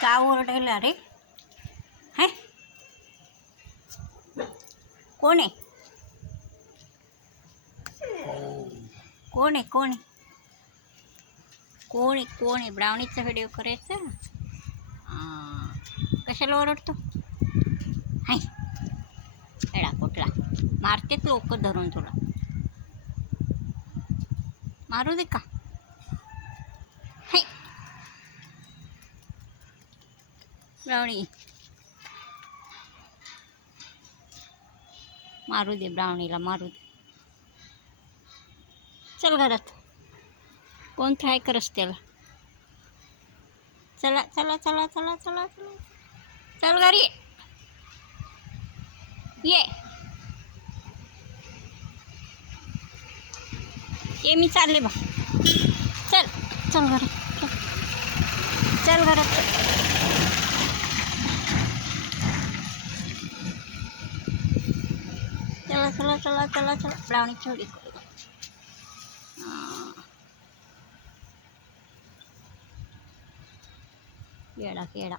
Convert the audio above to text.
का ओरडायला रे? है कोण आहे? कोण आहे? कोण आहे? कोण आहे? कोण आहे? ब्राउनीचा व्हिडिओ करायचा? कशाला ओरडतो? हाय एडा कुठला मारतेच लोक धरून तुला. मारू दे का? हाय ब्राउनी, मारू दे ब्राउनीला, मारू दे. चल घरात, कोण ट्राय करस त्याला. चला चला चला चला चला चला, चल घरी ये. ये मी चालले बा. चल चल घरात, चल घरात. चला चला चला चला चला, ब्राउनी छोडी येडा येडा.